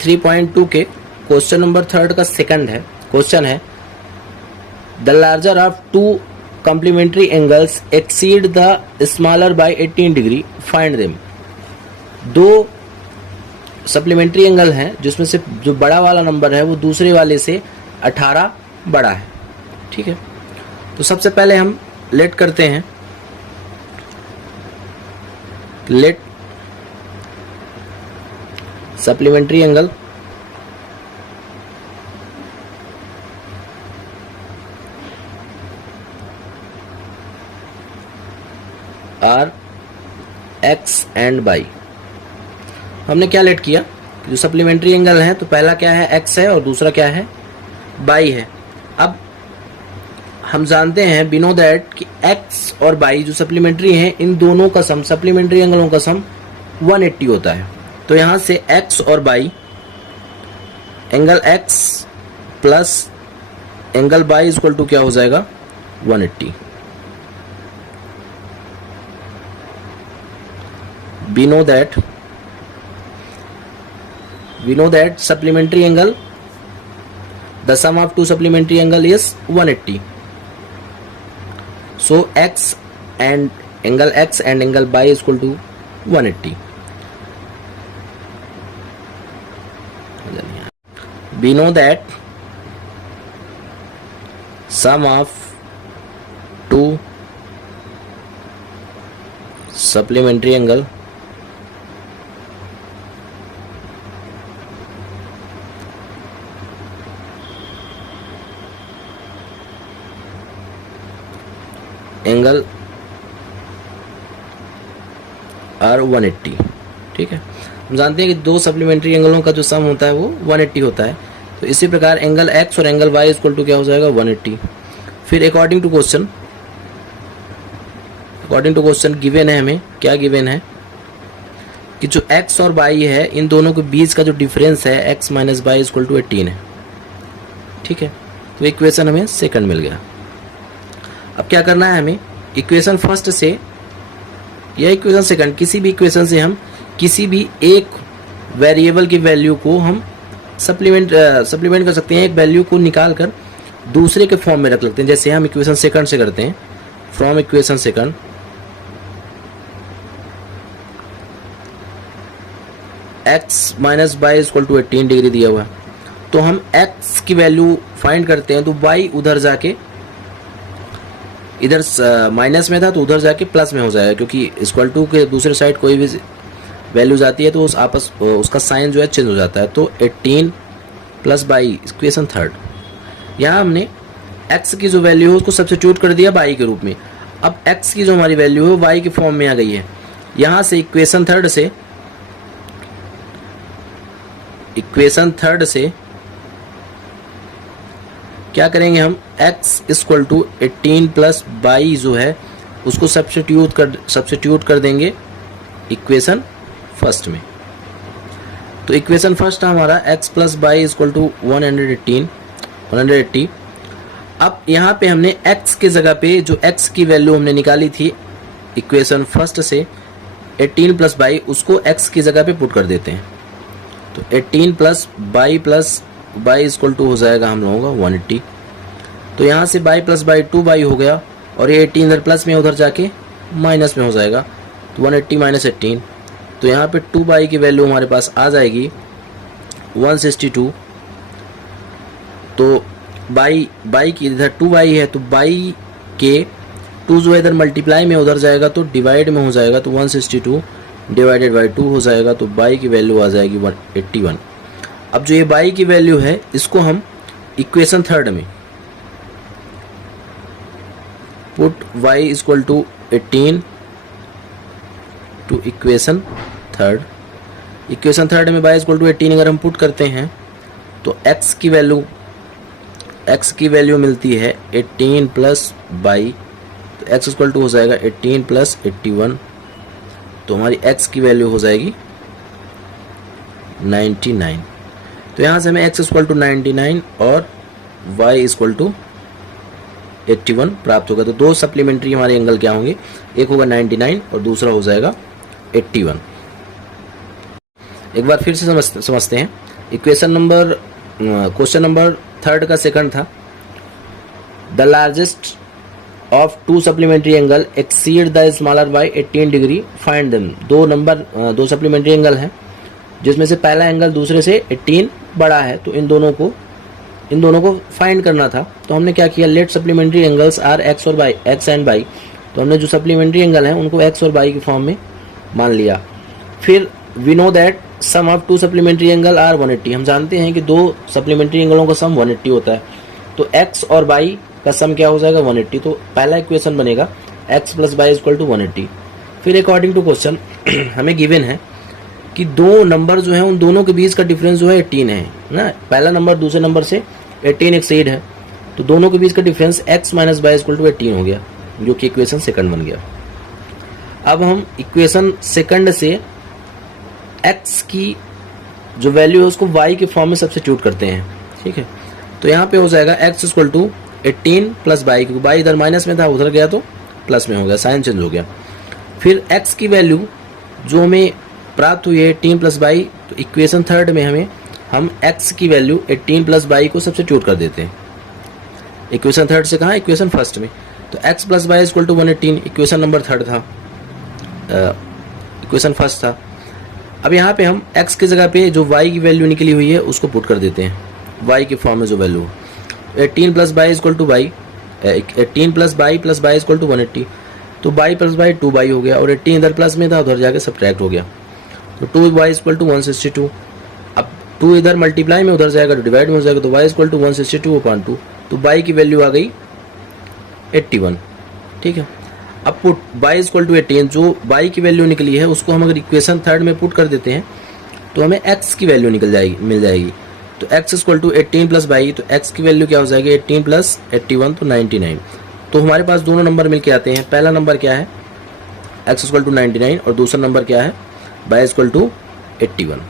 3.2 के question number 3 का second है क्वेश्चन है the larger of two complementary angles exceed the smaller by 18 degree find them. दो supplementary angle हैं जिसमें से जो बड़ा वाला नंबर है वो दूसरे वाले से 18 बड़ा है। ठीक है, तो सबसे पहले हम लेट करते हैं, let supplementary angle are x and y. हमने क्या लेट किया, जो सप्लीमेंट्री एंगल है तो पहला क्या है एक्स है और दूसरा क्या है बाई है। अब हम जानते हैं वी नो दैट कि एक्स और बाई जो सप्लीमेंट्री हैं इन दोनों का सम, सप्लीमेंट्री एंगलों का सम 180 होता है। तो यहां से एक्स और y, angle x plus angle y equal to क्या हो जाएगा 180। we know that supplementary angle, the sum of two supplementary angle is 180. So x and angle x and angle y is equal to 180. We know that sum of two supplementary angle angle are 180। ठीक है, हम जानते हैं कि दो supplementary एंगलों का जो सम होता है वो 180 होता है। तो इसी प्रकार एंगल एक्स और एंगल वाई इक्वल टू क्या हो जाएगा 180। फिर अकॉर्डिंग टू क्वेश्चन गिवन है, हमें क्या गिवन है कि जो एक्स और वाई है इन दोनों के बीच का जो डिफरेंस है x minus y equal to 18 है। ठीक है, तो इक्वेशन हमें सेकंड मिल गया। अब क्या करना है हमें, इक्वेशन फर्स्ट से या इक्वेशन सेकंड, किसी भी इक्वेशन से हम किसी भी एक वेरिएबल की वैल्यू को हम सप्लीमेंट कर सकते हैं। एक वैल्यू को निकाल कर दूसरे के फॉर्म में रख लेते हैं। जैसे हम इक्वेशन सेकंड से करते हैं, from equation second x minus y equal to 18 degree दिया हुआ है, तो हम एक्स की वैल्यू फाइंड करते हैं। तो वाई उधर जाके, इधर माइनस में था तो उधर जाके प्लस में हो जाएगा, क्योंकि इक्वल टू के दूसरे साइड कोई भी वैल्यू जाती है तो उसका साइन जो है चेंज हो जाता है। तो 18 प्लस बाई इक्वेशन थर्ड। यहाँ हमने x की जो वैल्यू है उसको सब्स्टिट्यूट कर दिया y के रूप में। अब x की जो हमारी वैल्यू है y के फॉर्म में आ गई है। यहाँ से इक्वेशन थर्ड से क्या करेंगे हम, x equal to 18 plus y जो है उसको सब्स्टिट्यूट कर देंगे इक्वेशन फर्स्ट में। तो इक्वेशन फर्स्ट हमारा x plus y equal to 180। अब यहाँ पे हमने x के जगह पे जो x की वैल्यू हमने निकाली थी इक्वेशन फर्स्ट से 18 प्लस बाई, उसको x की जगह पे पुट कर देते हैं। तो 18 प्लस बाई इक्वल टू हो जाएगा हम लोगों का 180। तो यहाँ से बाई प्लस बाई 2 बाई हो गया और ये 18 इधर प्लस में उधर जाके माइनस में हो जाएगा। तो 180 माइनस 18, तो यहाँ पे 2 बाई की वैल्यू हमारे पास आ जाएगी 162। तो बाई की इधर 2 बाई है तो बाई के 2 जो है इधर मल्टीप्लाई में उधर जाएगा तो डिवाइड में हो जाएगा। तो 162 डिवाइडेड बाई 2 हो जाएगा। तो बाई की वैल्यू आ जाएगी 181। अब जो ये बाई की वैल्यू है इसको हम इक्वेशन थर्ड में put y equal to 18 to equation third में y इक्वल टू 18 अगर हम पुट करते हैं तो x की वैल्यू मिलती है 18 प्लस बाई। तो x इक्वल टू हो जाएगा 18 प्लस 81। तो हमारी x की वैल्यू हो जाएगी 99। तो यहाँ से हमें x इक्वल टू 99 और y इक्वल टू 81 प्राप्त होगा। तो दो सप्लीमेंट्री हमारे एंगल क्या होंगे, एक होगा 99 और दूसरा हो जाएगा 81। एक बार फिर से समझते हैं। इक्वेशन नंबर क्वेश्चन नंबर 3 का सेकंड था, the largest of two supplementary angle exceed the smaller by 18 degree, find them. दो सप्लीमेंट्री एंगल हैं जिसमें से पहला एंगल दूसरे से 18 बड़ा है, तो इन दोनों को फाइंड करना था। तो हमने क्या किया, let supplementary angles are x और बाई, एक्स एंड बाई। तो हमने जो सप्लीमेंट्री एंगल हैं उनको एक्स और बाई के फॉर्म में मान लिया। फिर we know that sum of two supplementary angle are 180। हम जानते हैं कि दो सप्लीमेंट्री एंगलों का सम 180 होता है, तो एक्स और बाई का सम क्या हो जाएगा 180। तो पहला इक्वेशन बनेगा x plus y equal to 180। फिर अकॉर्डिंग टू क्वेश्चन हमें गिवन है कि दो नंबर जो है उन दोनों के बीच का डिफरेंस जो है 18 है ना, पहला नंबर दूसरे नंबर से 18 एक्सीड है, तो दोनों के बीच का difference x minus y equal to 18 हो गया, जो कि इक्वेशन सेकंड बन गया। अब हम इक्वेशन सेकंड से x की जो वैल्यू है उसको y के फॉर्म में सब्स्टिट्यूट करते हैं, ठीक है। तो यहाँ पे हो जाएगा x equal to 18 plus y, क्योंकि बाई इधर माइनस में था उधर गया तो प्लस में हो गया, साइन चेंज हो गया। फिर x की वैल्यू जो हमें प्राप्त हुई है 18 प्लस बाई, तो इक्वेशन थर्ड में हम x की वैल्यू 18 प्लस बाई को सब्स्टिट्यूट कर देते हैं। इक्वेशन थर्ड से कहाँ, इक्वेशन फर्स्ट में। तो x plus y equal to 118 equation number third था, इक्वेशन फर्स्ट था। अब यहाँ पे हम x की जगह पे जो y की वैल्यू निकली हुई है उसको पुट कर देते हैं, y के फॉर्म में जो value 18 plus y equal to y, 18 plus y equal to 180। तो बाई प्लस बाई 2 बाई हो गया, और 18 इधर प्लस में था उधर जाके सब्ट्रैक्ट हो गया, तो 2 बाई इक्वल टू 162। अब 2 इधर मल्टीप्लाई में उधर जाएगा तो डिवाइड में हो जाएगा, तो y इक्वल टू 162/2। तो y की वैल्यू आ गई 81, ठीक है। अब पुट y इक्वल टू 18, जो y की वैल्यू निकली है उसको हम अगर इक्वेशन थर्ड में पुट कर देते हैं तो हमें x की वैल्यू मिल जाएगी। तो x equal to 18 plus y, तो x की वैल्यू क्या हो जाएगी 18 प्लस 81 तो 99। तो हमारे पास दोनों नंबर मिलके आते हैं, पहला नंबर क्या है x इक्वल टू 99 और दूसरा नंबर क्या है y इक्वल टू 81।